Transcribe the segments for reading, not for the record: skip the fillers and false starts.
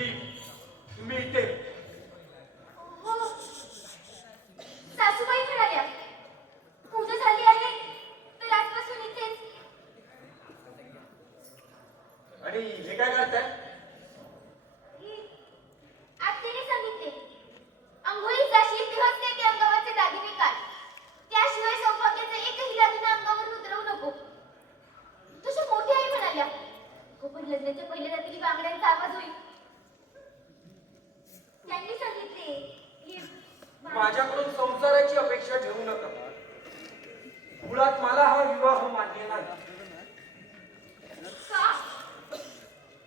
तुम्ही तुम्ही इथे हो. सासूबाई म्हणाल्या पूजा झाली आहे तर आजपासून इथेच. आणि हे काय करताय? आत्याने सांगितले अंघोळी जाशील तेव्हाच ते अंगावरचे दागिने काढ. त्याशिवाय सौभाग्याचा एकही दागिना अंगावर उतरवू नको. तुझ्या मोठ्या आई म्हणाल्या हो पण लग्नाच्या पहिल्या रात्री बांगड्यांचा आवाज होईल. त्यांनी सांगितले की माझ्याकडून संसाराची अपेक्षा ठेवू नका. मुळात मला हा विवाह मान्य नाही. का?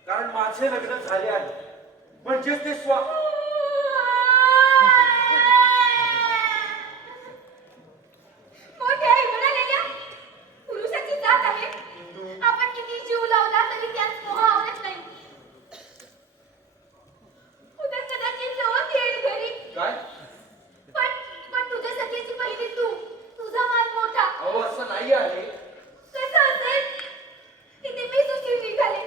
कारण माझे लग्न झाले आहे म्हणजे ते मोठ्या आई म्हणाल्या पुरुषाची जात आहे. आपण किती जीव लावला तरी त्यात मोह आवरत नाही. उद्या कदाचित जवळ येईल घरी. काय? पण तुझ्या सखीची पहिली तू, तुझा मान मोठा. अहो असं नाही आहे. कसं असेल? तिथे मी सुशील निघाले.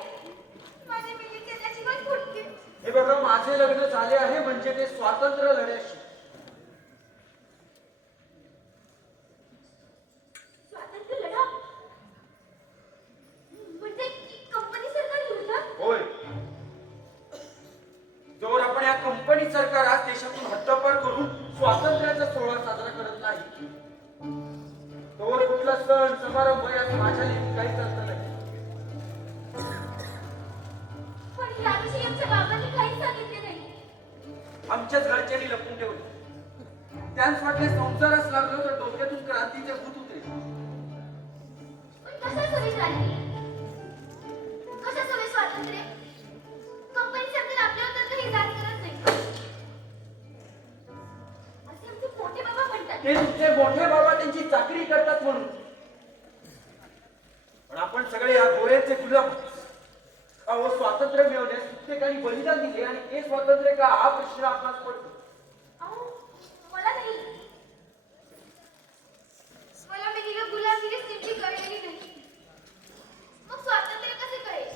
माझे मिलीचे नशीबच फुटके. हे बघा माझे लग्न झाले आहे म्हणजे ते स्वातंत्र्य लढ्याशी. स्वातंत्र्य लढा म्हणजे कंपनी सरकार विरोधात? होय. जोवर आपण या कंपनी सरकार आज देशातून हद्दपार करून स्वातंत्र्याचा सोहळा साजरा करत नाही तोवर कुठला सण समारंभ यात माझ्या लेखी काहीच अर्थ नाही. पण याविषयी आमच्या बाबांनी काहीच सांगितले नाही. आमच्याच घरच्यांनी लपून ठेवले. त्याच वाटले संसारास लागलो तर डोक्यातून क्रांतीचे भूत उतरेल. पण कशा सवयी झाली? कशा सवयी स्वातंत्र्य? कंपनी सरकार आपल्यावर तर काही जाच करत नाही. असे आमचे मोठे बाबा म्हणतात. ते तुमचे मोठे बाबा त्यांची चाकरी करतात म्हणून. पण आपण सगळे या गोऱ्यांचे गुलाम. अहो स्वातंत्र्य मिळवण्यास कित्येकांनी बलिदान दिले आणि हे स्वातंत्र्य का हा प्रश्न आपणास पडतो. अहो, मला नाही. मला मिलीला गुलामीने स्थिती कळलेली नाही. मग स्वातंत्र्य कसे कळेल?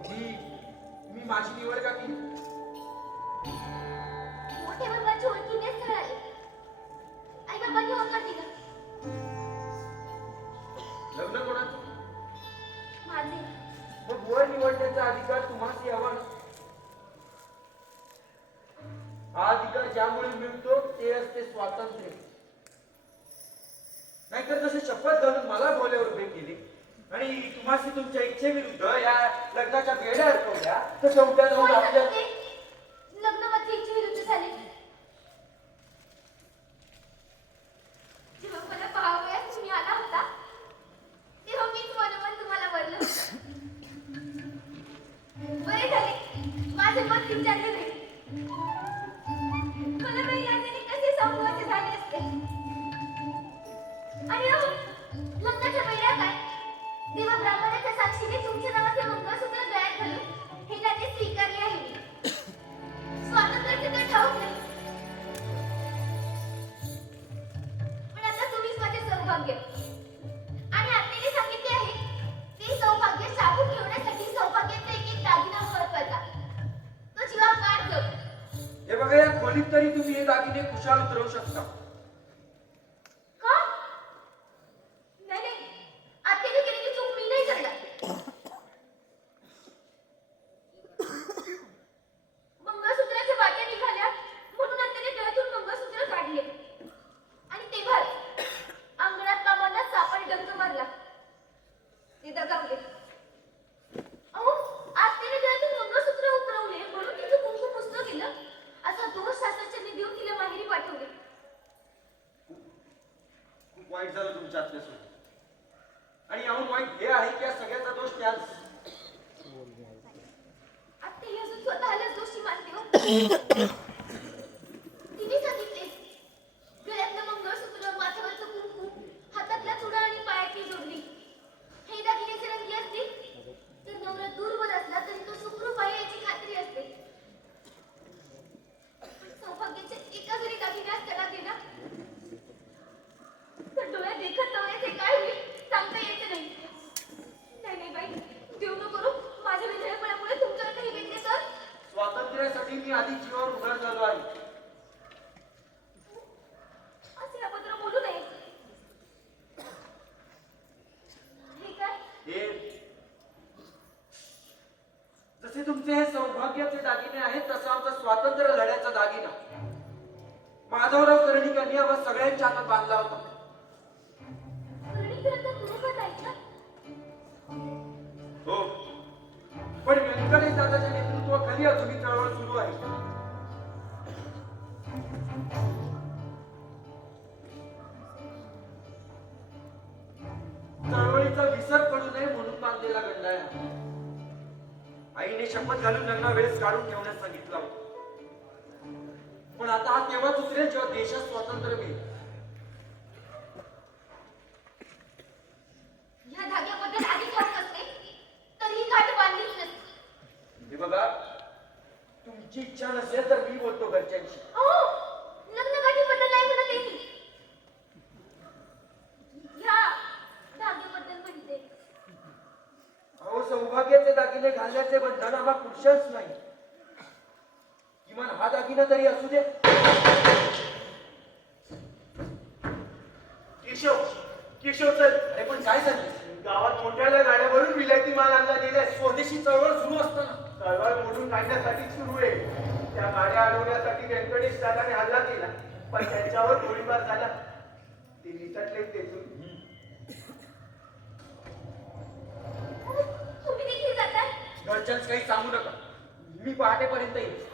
मी माझी निवड का केली? मोठे बाबांची ओळखीनेच स्थळ आले. आई बाबांनी होकार दिला. लग्न कोणाचं? माझे. मग वर निवडण्याचा अधिकार तुम्हाला यावा. हा अधिकार ज्यामुळे मिळतो ते असते स्वातंत्र्य. नाहीतर जसे शपथ घालून मला बोल्यावर उभे केले आणि तुम्हाला तुमच्या इच्छेविरुद्ध या लग्नाच्या बेड्या अडकवल्या तर शेवट्या जाऊन आपल्या लग्न माझी इच्छेविरुद्ध झाले. जेव्हा मला पाहावयास तुम्ही आला होता तेव्हा मीच मनोमन तुम्हाला वरलं होतं. बरे झाले माझे मत विचारले नाही. मला नाही याचे कसे संभवाचे झाले असते. आणि अहो लग्नाच्या वेळा काय देवा ब्राह्मणाच्या साक्षीने तुमच्या नावाचे मंगळसूत्र गळ्यात घालून हे त्याने स्वीकारले आहे. स्वातंत्र्याचे तर ठाऊक नाही. पण आता तुम्हीच माझे सौभाग्य. आणि आत्याने सांगितले आहे ते सौभाग्य शाबूत ठेवण्यासाठी सौभाग्याचा एक एक दागिना महत्वाचा. तो जीवा पार जाऊ. हे बघा या खोलीत तरी तुम्ही हे दागिने खुशाल उतरवू शकता. का? नाही आत्याने केलेली चूक मी नाही करणार. मंगळसूत्राच्या वाट्या निघाल्या म्हणून आत्याने गळ्यातून मंगळसूत्र काढले. आणि तेव्हाच अंगणात कामांना सापड डंक मारला. ते दगावले. अहो आत्याने गळ्यातून मंगळसूत्र उतरवले म्हणून तिचं कुंकू पुसलं गेलं असा दोष सासरच्यांनी देऊन तिला माहेरी पाठवले. खूप वाईट झालं तुमच्या आत्यासोबत. आणि याहून वाईट हे आहे की या सगळ्याचा दोष त्याच. आत्या ही अजून स्वतःलाच दोषी मानते हो. तिने सांगितले गळ्यातलं मंगळसूत्र, माथ्यावरचं कुंकू, हातातला चुडा आणि पायातली जोडली हे दागिने जर रंगले असतील तर नवरा जसे तुमचे हे सौभाग्याचे दागिने आहेत तसा आमचा स्वातंत्र्य लढ्याचा दागिना माधवराव कर्णिकांनी आम्हा सगळ्यांच्या हातात बांधला होता. हो, पण व्यंकटेश दादाच्या नेतृत्वाखाली अजूनही चळवळ सुरू आहे. चळवळीचा विसर पडू नये म्हणून बांधलेला गंडा आहे. आईने शपथ घालून लग्ना वेळेस काढून ठेवण्यास सांगितलं होतं. पण आता हा तेव्हाच उतरेल जेव्हा देशात स्वातंत्र्य मिळेल. या धाग्याबद्दल आधी ठाऊक असते तर ही गाठ बांधलीच नसती. हे बघा, तुमची इच्छा नसेल तर मी बोलतो घरच्यांशी. अहो, लग्न गाठीबद्दल नाही म्हणत आहे मी. या धाग्याबद्दल म्हणते. अहो, सौभाग्याचे दागिने घालण्याचे बंधन आम्हा पुरुषच नाही. किमान हा दागिना तरी असू दे. केशव, केशव चल. अरे पण काय सांगतेस? गावात मोठ्याल्या गाड्यावरून विलायती माल आणला गेलाय. स्वदेशी चळवळ सुरू असताना चळवळ मोडून काढण्यासाठी सुरू आहे. त्या गाड्या अडवण्यासाठी व्यंकटेश दादाने हल्ला केला, पण त्यांच्यावर गोळीबार झाला. ते निसटले तेथून. तुम्ही देखील जाताय? घरच्यांस काही सांगू नका. मी पहाटेपर्यंत येईल.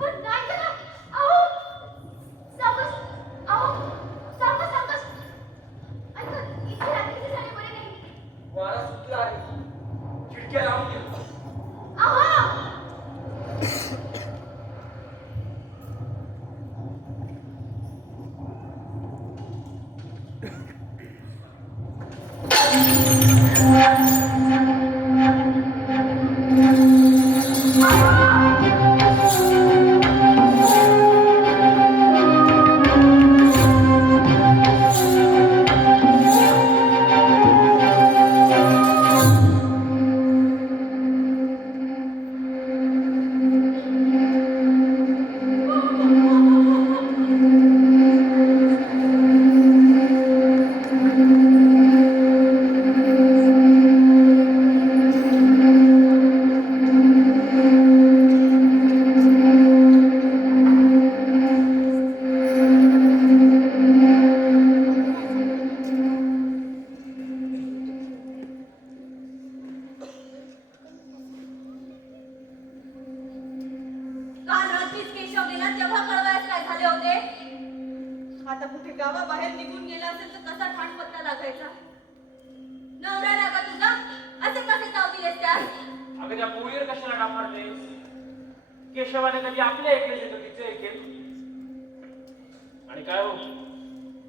पण नाही करा. अहो, सावकाश. अहो, सावकाश, सावकाश. ऐका, इथे रात्रीचे झाले बरे नाही. वारा सुटला आहे. खिडक्या लावून घ्या. अहो, काल रात्रीच केशव गेला तेव्हा कळवायला काय झाले होते? आता कुठे गावाबाहेर निघून गेला असेल तर कसा ठाण पत्ता लागायचा? नवरा लागा तुझा असे कसे चाव दिलेस त्यास? अगं त्या पोरीवर कशाला डाफारतेस? केशवाने कधी आपल्या ऐकले तिचे ऐकेल? आणि काय हो,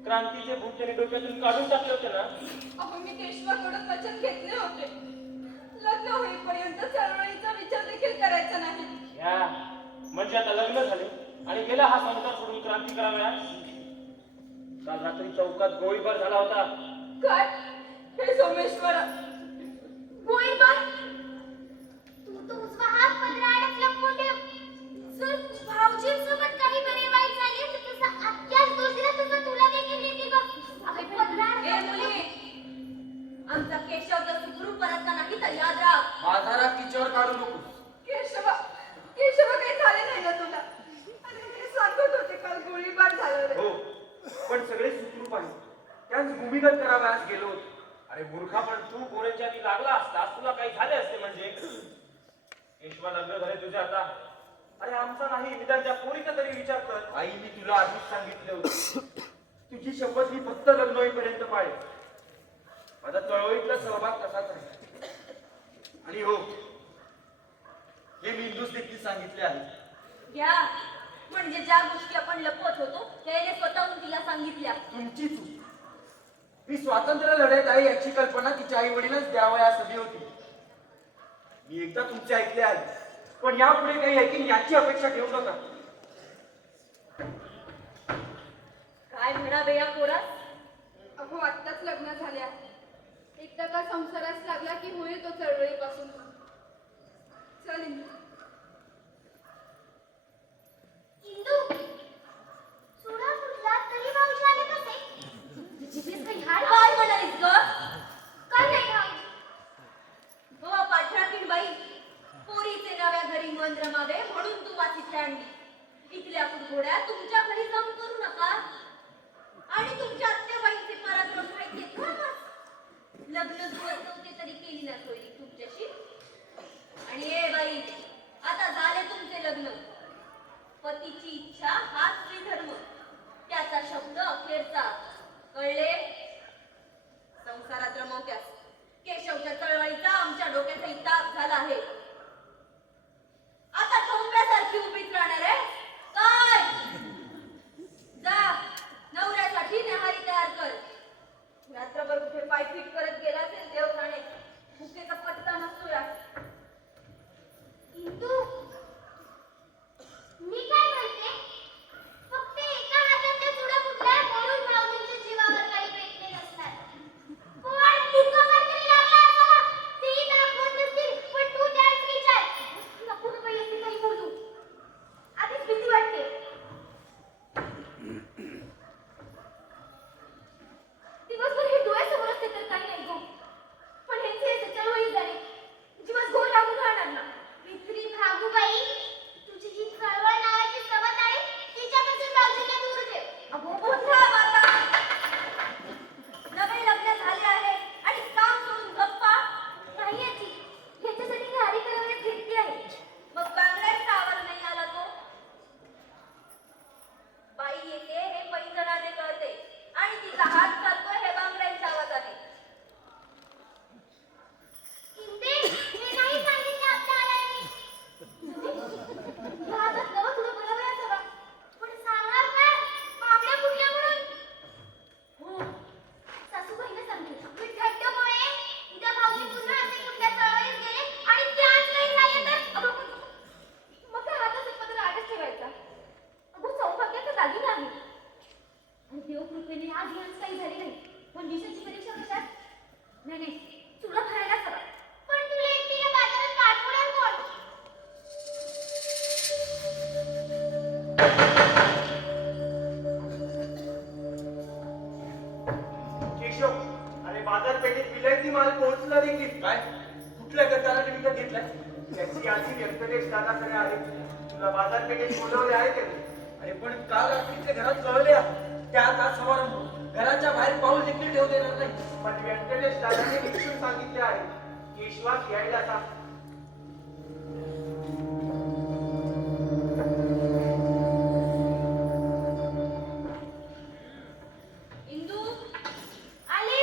क्रांतीचे भूत त्यांनी डोक्यातून काढून टाकले होते ना? अहो, मी केशवाकडून वचन घेतले होते. लग्न होईपर्यंत चळवळीचा विचार देखील करायचा नाही. या म्हणजे आता लग्न झाले आणि गेला हा संसार सोडून क्रांती कराव्या. काल रात्री चौकात गोळीबार झाला होता. काय? हे सोमेश्वर गोळीबार? तू तो उजवा हात पदरा अडकला पोटे. जर भाऊजींसोबत काही बरे वाईट झाले तर तुझा आत्याच दोष दिला तसा तुला देखील येते बघ. अगं पदरा हे मुली, आमचा केशव जर सुखरूप परतला नाही तर याद राख. माझा राग तिच्यावर काढू नको. केशवा, केशवा काही झाले नाही ना तुला? अरे मी सांगत होते काल गोळीबार झाला रे. हो, पण सगळे सुखरूप आहे. त्याच भूमिगत कराव्यास गेलो होतो. अरे मूर्खा, पण तू पोरांच्या आधी लागला असतास तुला काही झाले असते म्हणजे. केशवा लग्न झाले तुझे आता. अरे आमचा नाही, निदान त्या पोरीचा तरी विचार कर. आई, मी तुला आधीच सांगितले होते. तुझी शपथ मी फक्त लग्न होईपर्यंत पाळेल. माझा चळवळीतला सहभाग तसाच आहे. आणि हो, हे मी इंदूस देखील सांगितले आहे. घ्या, म्हणजे ज्या गोष्टी आपण लपवत होतो त्याने स्वतःहून तिला सांगितल्या. तुमची चूक. मी स्वातंत्र्य लढ्यात आहे याची कल्पना तिच्या आई वडीलच द्यावयास हवी होती. मी एकदा तुमचे ऐकले आहे, पण यापुढे काही ऐकीन याची अपेक्षा ठेवू नका. काय म्हणावे या पोरास? अहो, आत्ताच लग्न झाले आहे. एकदा का संसारास लागला की होईल तो चळवळीपासून. चल इंदू. इंदू, सोडा कुठला तरी भाऊजी आले कसे? तुझीच काही हाड काय म्हणालीस ग? काय नाही भाऊजी. हो पाठराखीण बाई, याव्या घरी मन रमावे म्हणून तू वाचित आणली इथल्या कुरघोड्या तुमच्या घरी जाऊन करू नका आणि तुमच्या आत्याबाईंचे पराक्रम माहिती का लग्न जुळत नव्हते तरी केली ना सोयरी तुमच्याशी आणि ए बाई आता झाले तुमचे लग्न पतीची इच्छा हा स्त्री धर्म त्याचा शब्द अखेरचा कळले संसारात रमवत्यास केशवच्या चळवळीचा आमच्या डोक्याचा ताप झाला आहे आता ठोंब्यासारखी उभीच राहणार आहे काय जा नवऱ्यासाठी नेहारी तयार कर रात्रभर कुठे पाय फिट करत गेला असेल देव जाणे भुकेचा पत्ता नसतो या इंदू मी काय म्हणते फक्त एका हातातल्या चुडा फुटल्या म्हणून भाऊजींच्या जीवावर काही पेटले नसणार पण तुका काहीतरी लागला असावा तेही दाखवत नसतील पण तू त्याच विचार नको ना बाई असे काही बोलू आधीच भीती वाटते दिवसभर हे डोळ्यासमोर असते तर काही नाही गो पण ह्यांचे हे चळवळी झाली जीवास घोर लागून राहणार ना मित्री भागूबाई तुझी ही चळवळ नावाची सवत आहे तिच्यापासून भाऊजींना दूर ठेव अगो मोठा माता नवे लग्न झाले आहे आणि काम करून गप्पा नाही आजी ह्याच्यासाठी मी हरी करवण्यात घेतली आहे मग बांगड्यांचा आवाज नाही आला तो बाई येते हे पैंजणाने कळते आणि तिचा हात चालतोय हे बांगड्यांच्या आवाजाने इंदे हे नाही सांगितले आपल्या आईने ह्या हातात नवं तुला बोलावं असावा पण सांगणार काय बांगड्या फुटल्या म्हणून हो सासूबाईने सांगितलं विठ्ठलमुळे उद्या भाऊजी पुन्हा असे कुठल्या चळवळीत गेले आणि त्याच नाही झाले तर मग त्या हाताचा पत्र आडच ठेवायचा अगो सौभाग्याचा दागिना आहे आणि देवकृपेने आज यांच काही झाले नाही पण दिवसाची परीक्षा कशात नाही तुला खायलाच हवा पण तुला एकटीला बाजारात पाठवणार कोण केशव अरे बाजारपेठेत विलायती माल पोहोचला देखील काय कुठल्या गटाला विकत घेतलाय त्याची यादी व्यंकटेश दादाकडे आहे तुला बाजारपेठेत बोलवले आहे का नाही? अरे पण काल रात्रीचे घरात कळल्या त्या आता समारंभ घराच्या बाहेर पाऊल देखील ठेवू देणार नाही पण व्यंकटेश दादाने निश्चित सांगितले आहे केशवास यायला सांग इंदू आले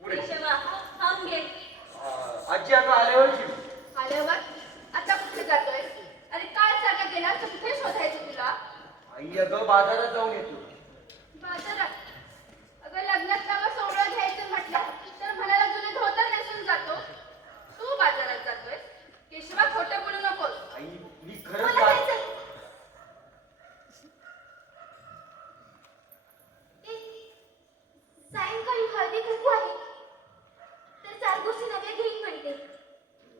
पुढे केशवा थांब घे आजी आता आल्यावर जीव आल्यावर आता कुठे जातोय अरे काय जागा गेला तर कुठे शोधायचं तुला आई अगं बाजारात जाऊन येतो बाजारात अगं लग्नात नवं सोहळं घ्यायचं म्हटलं तर म्हणाला जुने धोतर नेसून जातो तू बाजारात जातोय केशवा खोटं बोलू नकोस आई मी खरंच मला जायचं सायंकाळी हळदी कुंकू आहे तर चार गोष्टी नव्या घेईन म्हणते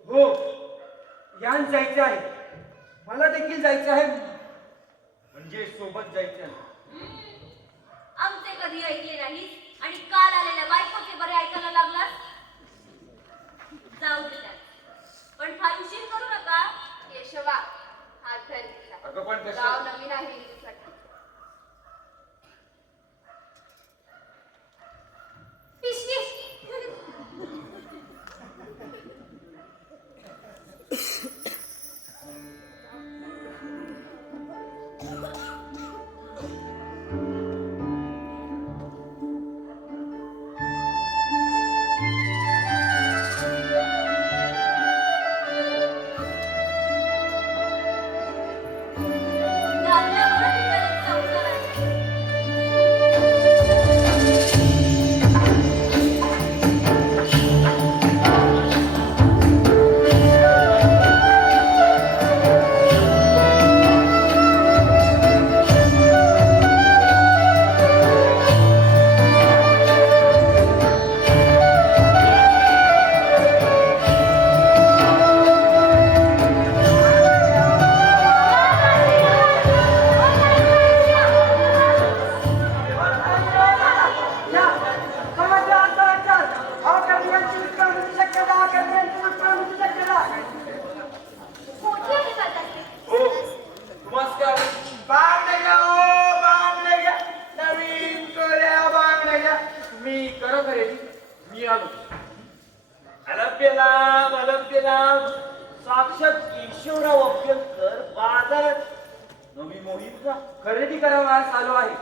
हो यान जायचं आहे मला देखील जायचं आहे म्हणजे सोबत जायचं आहे आमचे कधी ऐकले नाही आणि काल आलेल्या बायकोचे बरे ऐकायला लागलास जाऊ दे पण फार उशीर करू नका केशवा हात धर तिचा. अगं पण गाव कसं नवीन आहे इंदूसाठी पिशवी साक्षात केशवराव अभ्यंकर बाजारात नवी मोहीम खरेदी करावयास आलो आहे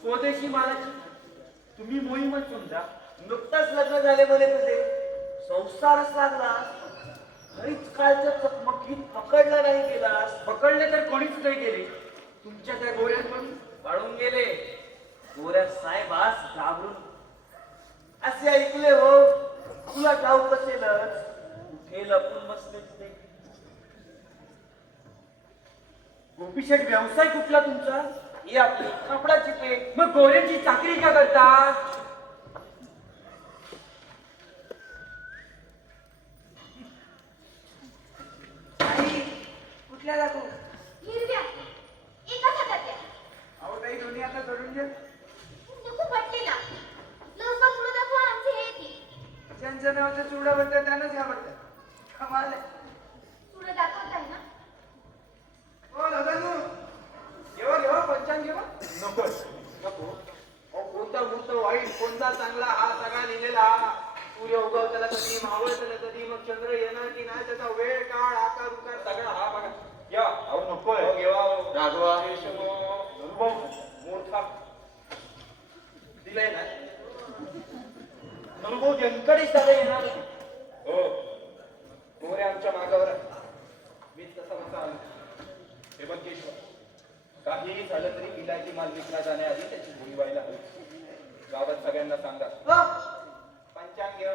स्वदेशी मालाची. तुम्ही मोहीमच समजा. नुकताच लग्न झाले म्हणे तुझे, संसारच लागला. खरीच कालच्या चकमकीत पकडला नाही गेलास. पकडले तर कोणीच नाही गेले. तुमच्या त्या गोऱ्यांकडून पळून गेले. गोऱ्या साहेबास घाबरून असे ऐकले हो. तुला ठाऊक असेलच कुठे लपून बसलेच ते. गोपीशेठ व्यवसाय कुठला तुमचा? ही आपली कपडाची पेट. मग गोऱ्यांची चाकरी का करता? कुठल्या लागू हिरव्या एकाच हातात द्या. अहो ताई दोन्ही आता करून घ्या. नको पटलेला. लवकर पुढे दाखवा आमचे हे ती. ज्यांच्या नावाचं चुडा म्हणतात त्यांनाच ह्या म्हणतात. कमाल आहे. पुढे दाखवताय ना? हो दादानू घेवा घेवा पंचांग घेवा. नको नको. अहो कोणता मुहूर्त वाईट कोणता चांगला हा सगळा लिहिलेला. सूर्य उगवताना कधी मावळताना कधी मग चंद्र येणार की नाही त्याचा वेळ काळ आकार उकार सगळा हा बघा. या अहो नकोय. हो घेवा राघवा. केशव. अनुभव मोठा दिलाय ना. अनुभव व्यंकटेश दादा येणार होते. हो मोरे आमच्या मागावर आहे. मीच तसा बसा आलो. हे बघ केशव काहीही झालं तरी विलायती माल विकला जाण्याआधी त्याची भुई व्हायला हवी. गावात सगळ्यांना सांगा. पंचांग घ्या.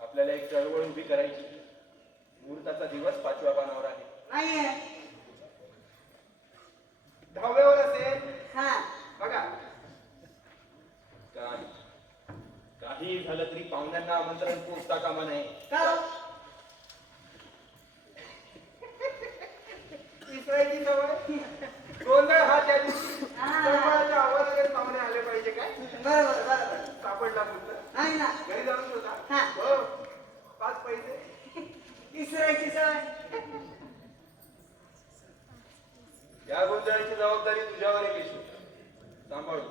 आपल्याला एक चळवळ उभी करायची. मुहूर्ताचा दिवस 5व्या पानावर आहे. नाहीये. 10व्यावर असेल. हा. बघा काही झालं तरी पाहुण्यांना आमंत्रण पोचता कामा नये. का हो? विसरायची सवय. गोंधळ हा त्या दिवशी हा. चौपाळाच्या आवाजाने पाहुणे आले पाहिजे काय. बरोबर बरोबर. सापडला पुढचं. नाही ना. घरी जाऊन शोधा. हा. हो 5 पैसे. इसरायची सवय. या गोंधळाची जबाबदारी तुझ्यावर आहे केशव. सांभाळू.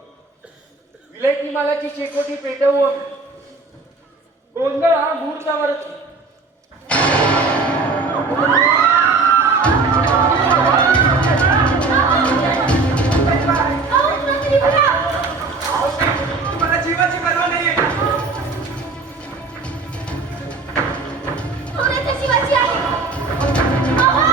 विलायती मालाची शेकोटी पेटवून गोंधळ हा मुहूर्तावरच. अहो काहीतरी बघा. मला जीवाची पर्वा नाहीये. सोन्याच्या शिवाची आहे. अहो!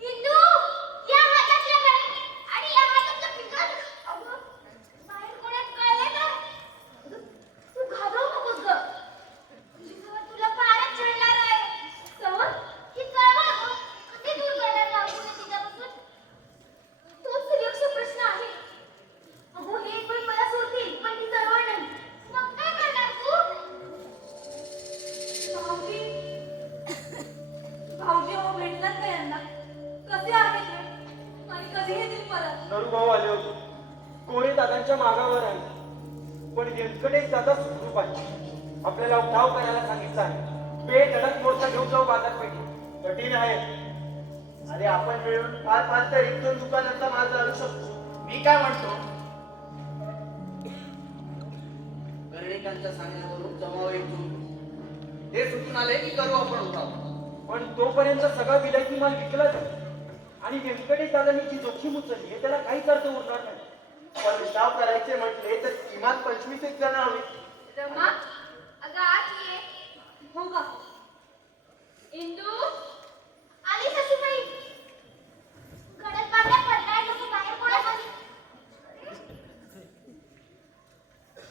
हिंदू या हातातल्या बाई आणि या हातातलं फिंगर. अगं बाहेर कोणात कळलं तर तू घाबरवू नकोस ग. तुझ्याजवळ तुला फारच छळणार आहे. समज ही कळवा ग. कधी दूर करणार लागू नये तिच्यापासून. तोच यक्ष प्रश्न आहे. अगो हे पण मला सोडतील पण ती चळवळ नाही. मग काय करणार तू? भाऊजी भाऊजी अहो भेटलात का यांना? कसे आहेत हे? आणि कधी येतील परत? नरुभाऊ आले होते. कोणी दादांच्या मागावर आहे. पण व्यंकटेश दादा सुखरूप आहे. आपल्याला उठाव करायला सांगितलं आहे. पेट धडक मोर्चा घेऊन जाऊ बाजारपेठेत. कठीण आहे. अरे आपण मिळून फार फार तर 1-2 दुकानांचा माल चालू शकतो. मी काय म्हणतो कर्णिकांच्या सांगण्यावरून जमाव येतो. हे सुटून आले की करू आपण उठाव. पण तोपर्यंत सगळा विलायती माल विकला जाईल. आणि व्यंकटेश दादांनी जी जोखीम उचलली आहे त्याला काहीच अर्थ उरणार नाही. पण हिसाब करायचे म्हटले तर किमान 25 जण हवी. रमा अगं आत ये. हो का? इंदू आली सासूबाई. घरात बांगड्या पडलाय लोक बाहेर कोणा खाली.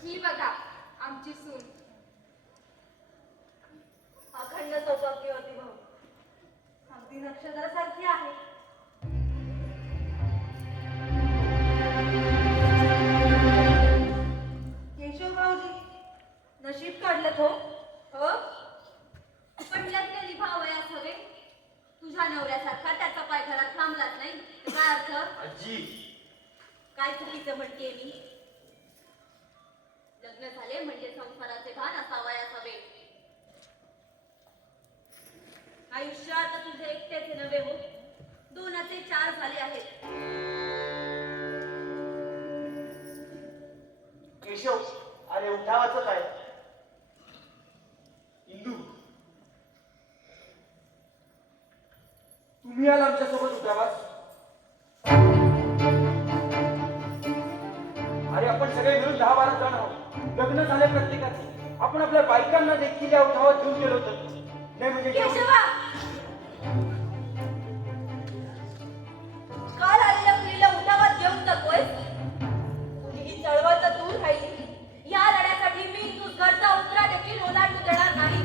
ही बघा आमची सून. अखंड सौभाग्यवती भाऊ. अगदी नक्षत्रासारखी आहे. केशव भाऊजी नशीब काढलं तो. हो पण लग्न निभावयास हवे. तुझ्या नवऱ्यासारखा त्याचा पाय घरात थांबलाच नाही तर काय अर्थ. आजी काय चुकीचं म्हणते मी. लग्न झाले म्हणजे संसाराचे भान असावयास हवे. आयुष्यात तुझे एकटेच नव्हे हो, दोनाचे चार झाले आहेत. केशव, अरे उठावाचं काय? इंदू तुम्ही आल आमच्यासोबत उठावास. अरे आपण सगळे मिळून 10-12 जण आहोत. लग्न झाले प्रत्येकाचे. आपण आपल्या बायकांना देखील या उठावात घेऊन गेलो होतो. नाही म्हणजे केशवा काल आलेल्या मुलीला उठावात घेऊन जातोय. ही चळवळ तर दूर राहिली. या लढ्यासाठी मी घरचा उतरा देखील ओलांडू देणार नाही.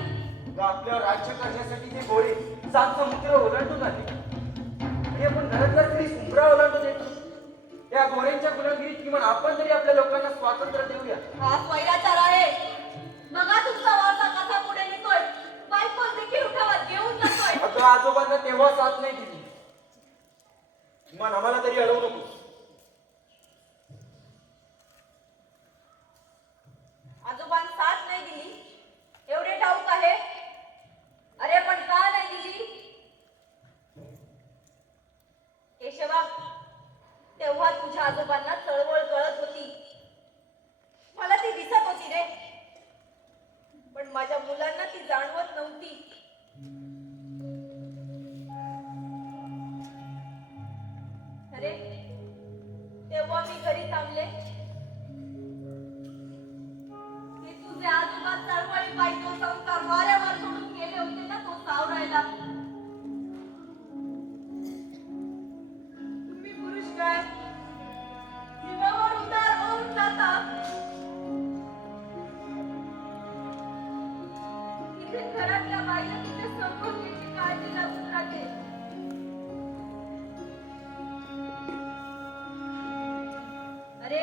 आपल्यावर राज्य करण्यासाठी ते गोळे 7 समुद्र ओलांडून आले आणि आपण घरातल्या स्त्री सुंबरा ओलांडून येतो. या गोऱ्यांच्या गुलामगिरीत किमान आपण तरी आपल्या लोकांना स्वातंत्र्य देऊया. हा स्वैराचार आहे. बघा तुमचा वारसा कसा पुढे नेतोय. बायको देखील उठावात घेऊन जातोय. अगं आजोबांना तेव्हा साथ नाही दिली. किमान आम्हाला तरी अडवू नको. आजोबांनी साथ नाही दिली एवढे ठाऊक आहे. अरे पण का नाही दिली. केशवा तेव्हा तुझ्या आजोबांना चळवळ कळत होती. मला ती दिसत होती रे. पण माझ्या मुलांना ती जाणवत नव्हती. अरे तेव्हा मी घरी थांबले की तुझे आजोबा चळवळी पाहिजे संस्कार वाऱ्यावर सोडून गेले होते ना तो सावरायला. तुम्ही पुरुष काय जीवावर उदार होऊन जाता. इथे घरातल्या बाईला तिच्या संपत्तीची काळजी लागून राहते. अरे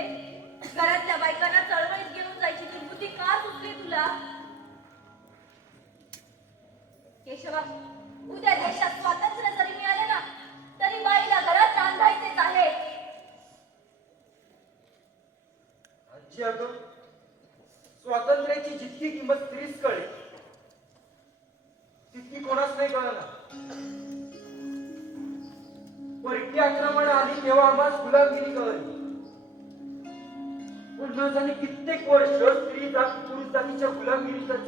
घरातल्या बायकांना चळवळीत घेऊन जायची ती बुद्धी का सुचली तुला. केशवा उद्या देशात स्वातंत्र्य जरी मिळाले ना तरी बाईला घरात रांधायचेच आहे. आजी अगं स्वातंत्र्याची जितकी किंमत स्त्रीच कळेल तितकी कोणाच नाही कळणार. परकी आक्रमण आली तेव्हा आम्हाला गुलामगिरी कळली. पण न जाणे कित्येक वर्ष स्त्री जात पुरुष जातीच्या गुलामगिरीतच.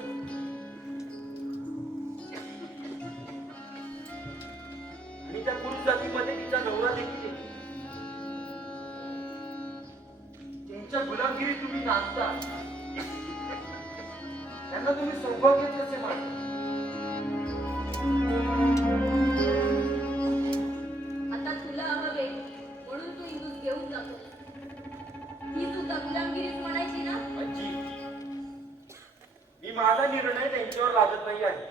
आणि त्या पुरुष जातीमध्ये तिचा नवरा देखील आहे. त्यांच्या गुलामगिरीत तुम्ही नाचता. त्यांना तुम्ही सौभाग्य कसे मानता. आता तुला हवे म्हणून तू इंदूस घेऊन जातो. ही सुद्धा गुलामगिरीच म्हणायची ना. आजी मी माझा निर्णय त्यांच्यावर लादत नाही आहे.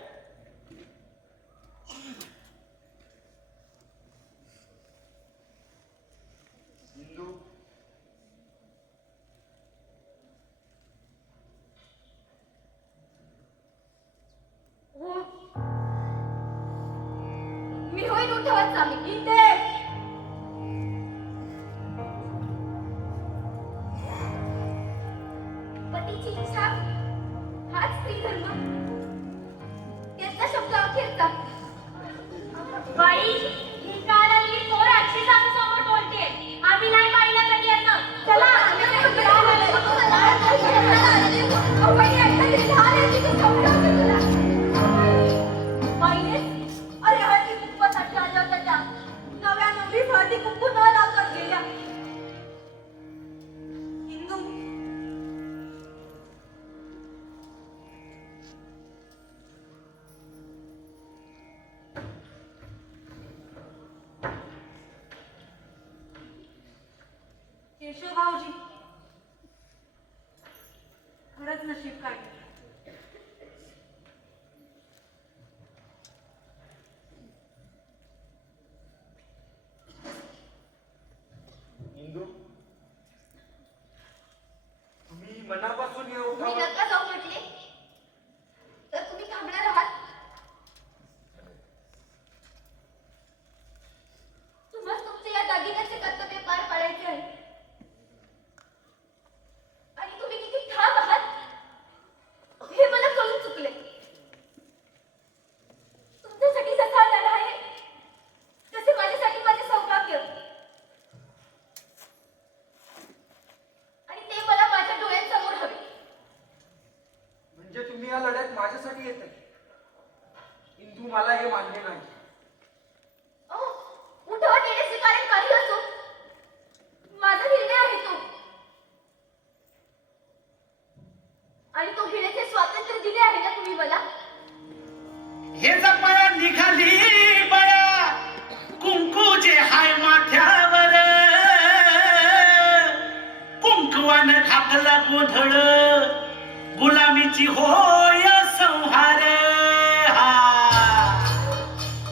हिंदू हो मी होईन उठावात चालली. इथे पतीची इच्छा हाच स्त्री धर्म. त्याचा शब्द अखेरचा. बाई ही काल आलेली पोर आजची सासू समोर बोलते. आम्ही नाही पाहिलं कधी असं. चला बाईने अरे हळदी कुंकवासाठी आल्या होत्या त्या. हळदी कुंकू न लावता गेल्या. हिंदू केशव भाऊजी खरंच नशीब काढलं. इंदू तुम्ही मनापासून हे मी उठाव नका जाऊ म्हटले तर तुम्ही थांबणार आहात. तुम्हाला तुमचे या दागिन्याचे कर्तव्य पार पाडायचे आहे. आणि तुम्ही किती ठाम आहात हे मला कळून चुकले. तुमच्यासाठी जसा लढा आहे तसे माझ्यासाठी माझे सौभाग्य. आणि ते मला माझ्या डोळ्यांसमोर हवे. म्हणजे तुम्ही या लढ्यात माझ्यासाठी येत इंदू मला हे मान्य नाही. अहो, उठावा देण्याचे कारण काही असो माझा निर्णय आहे तो. आणि तो घेण्याचे स्वातंत्र्य दिले आहे ना तुम्ही मला. हे जपाया निघाली बया कुंकू जे हाय माथ्यावर कुंकवान घातला गोंधळ गुलामीची होय संहार हा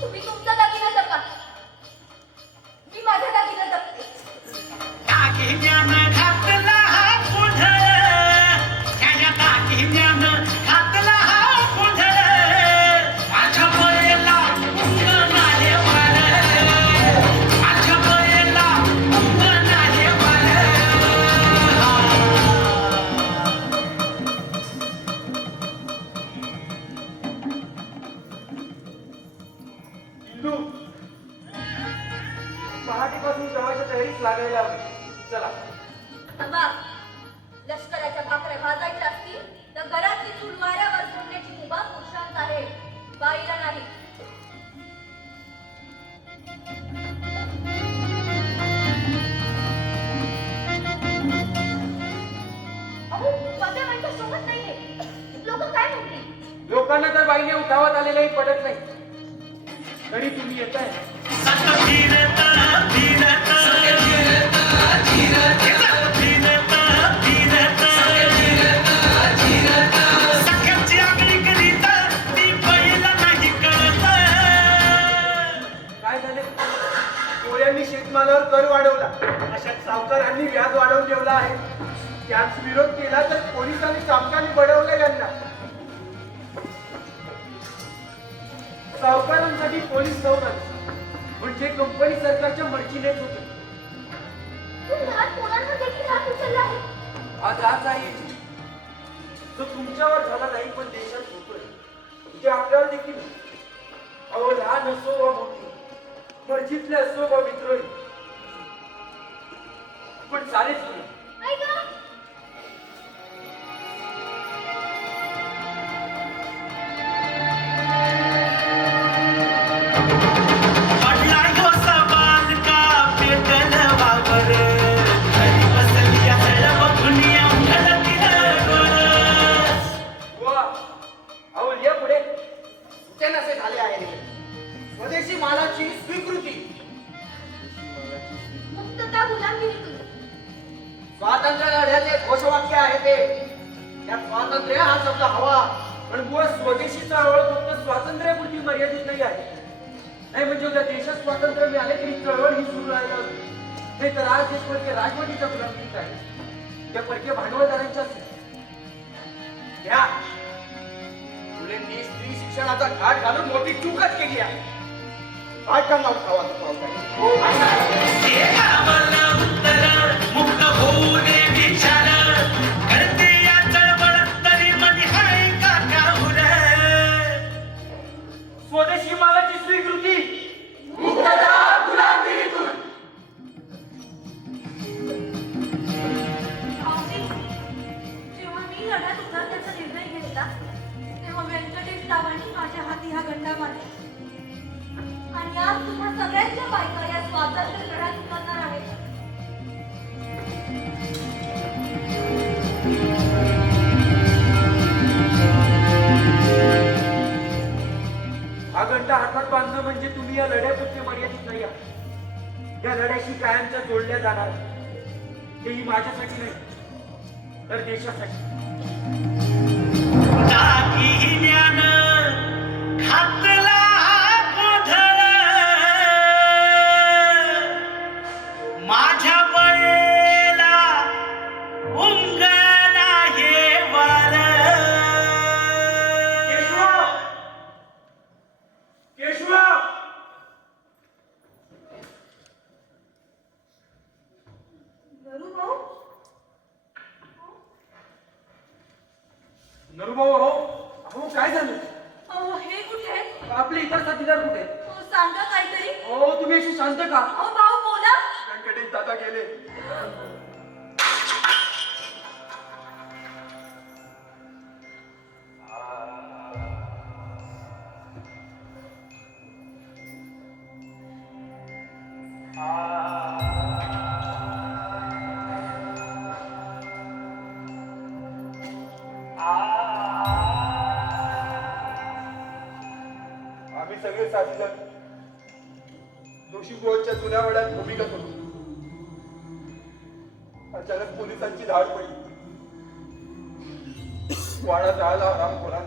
तुम्ही तुमचा दागिना जपा. मी माझा दागिना जपते. दागिन्यानं घातला हा गोंधळ त्याच्या दागिन्यानं घातला हा गोंधळ माझ्या बळेला उंग नाही वार माझ्या बळेला उंग नाही वार इंदू पहाटेपासून जवळच्या तयारीच लागायला हवी. चला थांबा. लष्कराच्या भाकऱ्या भाजायच्या असतील तर घरातली चूल वाऱ्यावर सोडण्याची मुभा पुरुषांत आहे, बाईला नाही. अहो, माझ्या माणसं सोबत नाहीये. लोक काय म्हणतील? लोकांना तर बाईने उठावात आलेलंही पडत नाही. तरी तुम्ही येताय ना. सत फिरत फिरत सख्याची आगळी करीत ती बैला नाही कळत काय झाले? कोळ्यांनी शेतमालावर कर वाढवला. अशा सावकारांनी व्याज वाढवून ठेवला आहे. त्याच विरोध केला तर पोलिसांनी सावकारांनी बडवलं यांना. सावकारांसाठी पोलीस नव्हता म्हणजे कंपनी सरकारच्या मर्जीनेच होत. तुम्ही लहान मुलांवर देखील हात उचलला आहे. आज आहे तो तुमच्यावर झाला नाही पण देशात होतोय. म्हणजे आपल्यावर देखील अहो लहान असो वा मोठी मर्जीतले असो वा मित्र पण चालेच नाही. ऐका. पडला गोसा बालका पेटल वावर घरी बसली हळ बघून उघड दिलं डोळं वा अहो या पुढे ते नसे झाले आहे रे. स्वदेशी मालाची स्वीकृती मुक्तता गुलामगिरीतून. स्वातंत्र्य लढ्याचे घोषवाक्य आहे ते. त्या स्वातंत्र्य हा शब्द हवा. पण बुवा स्वदेशी चळवळ फक्त स्वातंत्र्यापुरती मर्यादित नाही आहे. नाही म्हणजे उद्या देशात स्वातंत्र्य मिळाले तरी चळवळ ही सुरू राहायला हवी. नाही तर आज देश परके राजवटीच्या गुलामगिरीत आहे. त्या परके भांडवलदारांच्या त्या मुलींनी स्त्री शिक्षणाचा घाट घालून मोठी चूकच केली आहे. बायकांना उठावाचं पावसाळी. हे गावाला उत्तर मुक्त होऊ दे विचार करते या चळवळ तरी मनी हाय का काहुर स्वदेशी मालाची स्वीकृती भाऊजी, जेव्हा मी लढ्यात उतरण्याचा निर्णय घेतला तेव्हा व्यंकटेश रावांनी माझ्या हाती हा गंडा मारला. आणि आज तुम्हा सगळ्यांच्या बायका या स्वातंत्र्य लढ्यात उतरणार आहेत. हा घंटा हातात बांधणं म्हणजे तुम्ही या लढ्यापुरते मर्यादित नाही आहात. या लढ्याशी कायमच्या जोडल्या जाणार, तेही माझ्यासाठी नाही तर देशासाठी. दागिन्यान घातला गोधळ माझ्या बळेला उंगला हे वर केशव! केशव! नरूभाऊ, नरूभाऊ, अहो काय झालं? अहो हे कुठे आहेत? आपले इतर साथीदार कुठे आहेत? अहो, सांगा काहीतरी. अहो तुम्ही अशी शांत का? अहो भाऊ बोला. व्यंकटेश दादा गेले. आम्ही सगळे साथीदार दोषी गोळच्या जुन्या वड्यात भूमिका होतो. अचानक पोलिसांची धाड पडली. वाडा जाळला रामखोरा.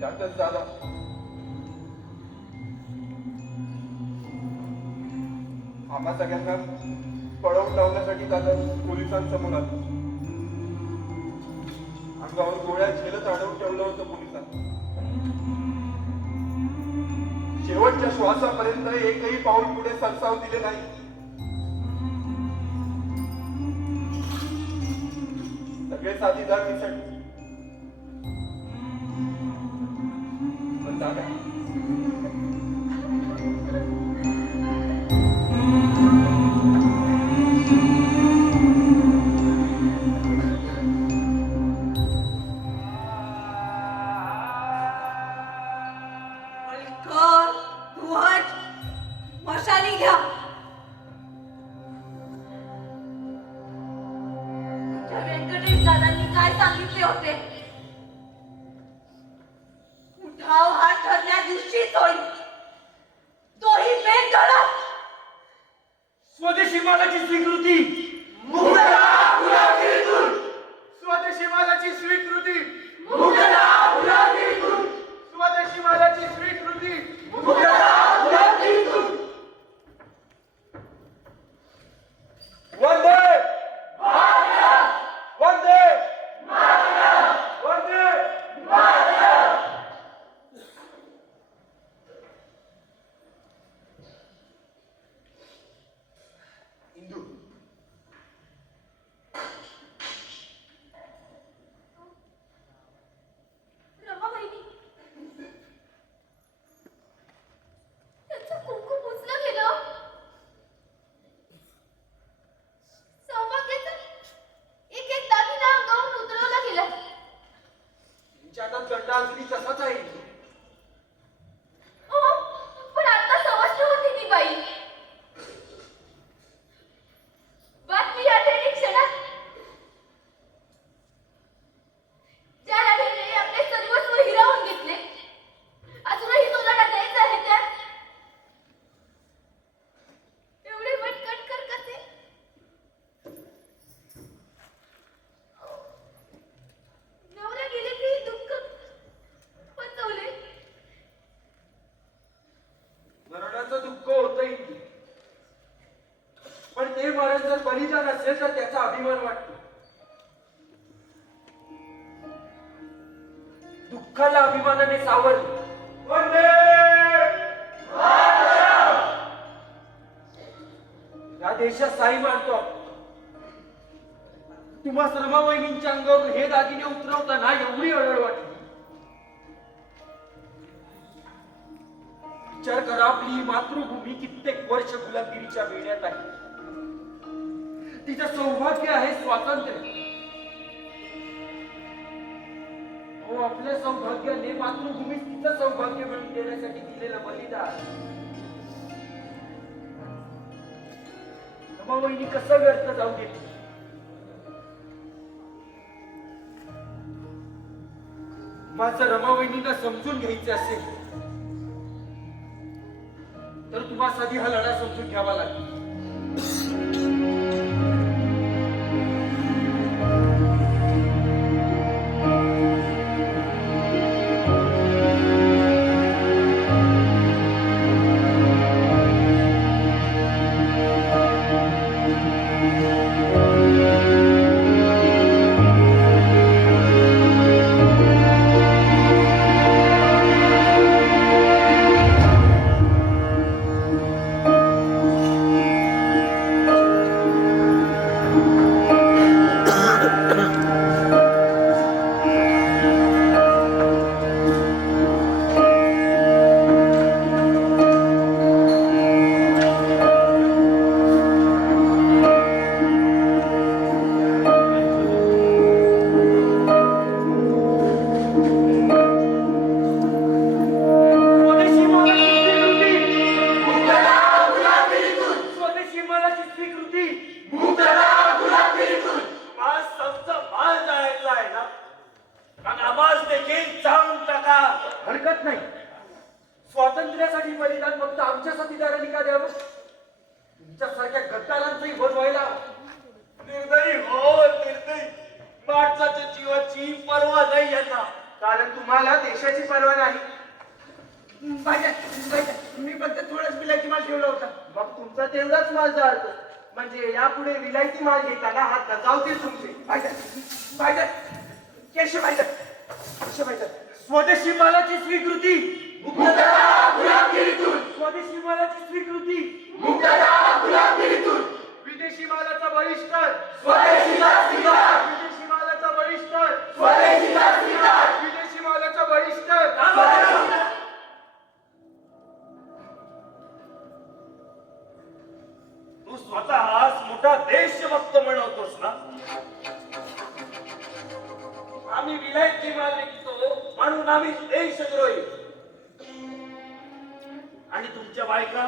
त्यातच दादा आम्हा सगळ्यांना पळवून लावण्यासाठी दादा पोलिसांसमोर आला. अंगावर गोळ्या झेलत अडवून ठेवलं होतं पोलिसांनी. शेवटच्या श्वासापर्यंत एकही पाऊल पुढे सरसाव दिले नाही. सगळे साथीदार निसटले. पण दादा अलकर, धुवट, मशाली घ्या. त्या व्यंकटेश दादांनी काय सांगितले होते? उठाव हा ठरल्या दिवशीच होईल, तोही बेधडक. स्वदेशी मालाची स्वीकृती. स्वदेशी मालाची स्वीकृती. स्वदेशी मालाची स्वीकृती. वंदे वंदे वंदे. इंदू रमा बहिणी, त्यांचं कुंकू पुसलं गेलं. सौभाग्याचा एक एक दागिना अंगावरून उतरवला गेला. तुमच्या हातात गंडा अजूनही तसाच आहे. हो, पण आता समजली होती ती बाई. बातमी आलेली क्षणात ज्या राजाने आपले सर्वस्व हिरावून घेतले, अजूनही तो लढा द्यायचा आहे त्या. एवढे भटकटकर कसे? नवरा गेले की दुःख पचवले. मरणाचं दुःख होतही, पण ते मरण जर बलिदान असेल तर त्याचा अभिमान वाटतो. दुःखाला अभिमानाने सावरले. या देशात साई मानतो आपण. तुम्हा सर्व वहिनींच्या अंगावरून हे दागिने उतरवताना एवढी अडळ वाटली. विचार करा, आपली ही मातृभूमी कित्येक वर्ष गुलामगिरीच्या वेढ्यात आहे. तिचं सौभाग्य आहे स्वातंत्र्य. हो, आपल्या सौभाग्याने मातृभूमीत तिचं सौभाग्य मिळवून देण्यासाठी दिलेलं बलिदान रमाबाईंनी कसं व्यर्थ जाऊ देत. माझं रमाबाईंना समजून घ्यायचं असेल तर तुम्हाला साधी हा लढा समजून घ्यावा लागेल. स्वदेशी मालाची स्वीकृती आज समजा माल जायचा आहे ना मग आवाज देखील जाऊन टाका. हरकत नाही. स्वातंत्र्यासाठी बलिदान फक्त आमच्या साथीदारांनी का द्यावं? तुमच्यासारख्या गद्दारांचंही भर व्हायला. निर्दयी हो निर्दयी. माणसाच्या जीवाची पर्वा नाही यांना. कारण तुम्हाला देशाची पर्वा नाही. मी फक्त थोडंच विलायची माल ठेवला होता. मग तुमचा तेवढाच माल जाळतो. म्हणजे यापुढे विलायती माल घेताना हात दजावतील तुमचे. स्वदेशी मालाची स्वीकृती स्वदेशी मालाची स्वीकृती विदेशी मालाचा बहिष्कार विदेशी मालाचा बहिष्कार विदेशी मालाचा बहिष्कार. तू स्वतःच मोठा देशभक्त म्हणवतोस ना. आम्ही विलायती माल विकतो म्हणून आम्ही देशद्रोही. आणि तुमच्या बायका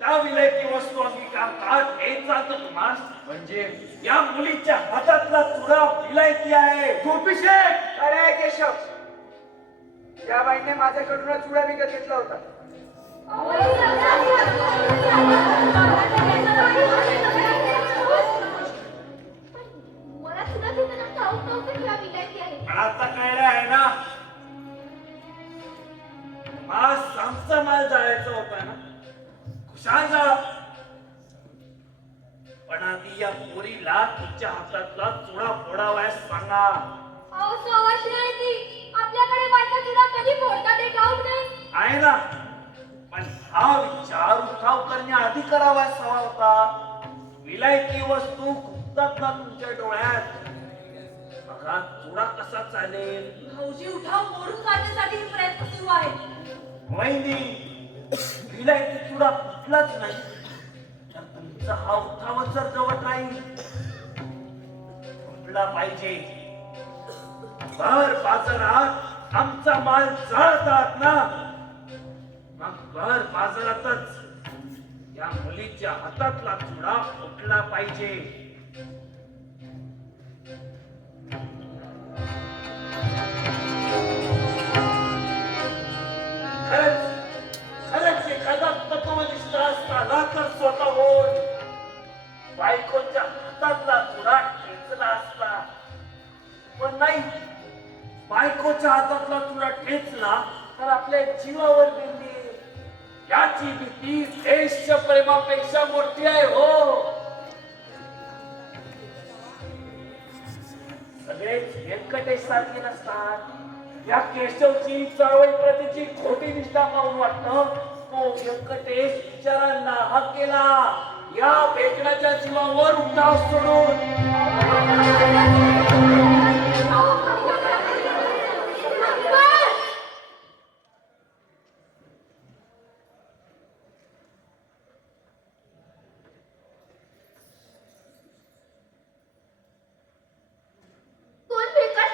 त्या विलायती वस्तू अंगीकारतात हे चालतं तुम्हाला. म्हणजे या मुलीच्या हातातला चुडा विलायती आहे. गोपीशेठ अरे केशव, या बाईने माझ्याकडून चुडा विकत घेतला होता. मला तुला घेताना ठाऊक नव्हतं की हा विलायती आहे. पण आता कळलं आहे ना. आज आमचा माल जायचा होता ना. खुशाल जा. पण आधी या पोरीला तुमच्या हातातला चुडा फोडावायस सांगा. अहो सवाशी आहे ती. आपल्याकडे वाटतं तुला कधी फोडता ते ठाऊक नाही. आहे ना. पण हा विचार उठाव करण्याआधी करावायस हवा होता. विलायती वस्तू खुपतात ना तुमच्या डोळ्यात. बघा चुडा कसा चालेल. भाऊजी उठाव मोडून काढण्यासाठी हे प्रयत्न सुरू आहेत. वहिनी विलायती चुडा कुठलाच नाही. तर तुमचा हा उठावच जर जवळ राहील कुठला पाहिजे. भर बाजारात आमचा माल जाळतात ना. मग भर बाजारातच या मुलीच्या हातातला चुडा फुटला पाहिजे. खरंच एखादा तत्वनिष्ठ असताना तर स्वतःहून बायकोच्या हातातला चुडा ठेचला असता. पण नाही. बायकोच्या हातातला चुडा ठेचला तर आपल्या जीवावर बिंदी. याची भीती देशच्या प्रेमापेक्षा मोठी आहे हो. सगळेच व्यंकटेश सारखे नसतात. या केशवची चळवळी प्रतीची खोटी निष्ठा पाहून वाटतं तो व्यंकटेश बिचारांना हात केला. या भेटण्याच्या जीवावर उठाव सोडून कोण भेटत?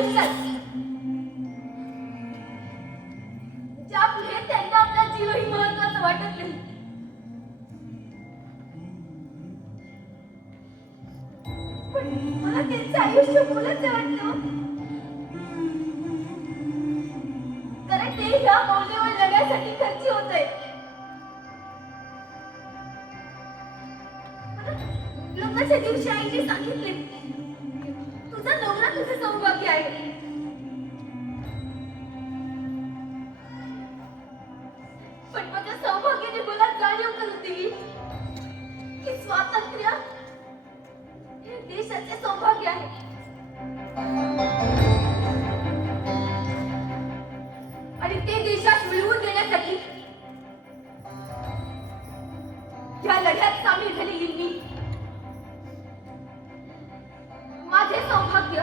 आयुष्यात ज्या पुढे त्यांना आपला जीवही महत्वाचा वाटत नाही. पण मला त्यांचं आयुष्य बोलायचं वाटतं, कारण ते ह्या मौल्यवान लढ्यासाठी खर्ची होत आहे. लग्नाच्या दिवशी आईने सांगितले, तुझा नवरा तुझं सौभाग्य आहे. पण माझ्या सौभाग्याने मला जाणीव करून दिली की स्वातंत्र्य हे देशाचे सौभाग्य आहे. आणि ते देशात मिळवून देण्यासाठी या लढ्यात सामील झालेली मी माझे सौभाग्य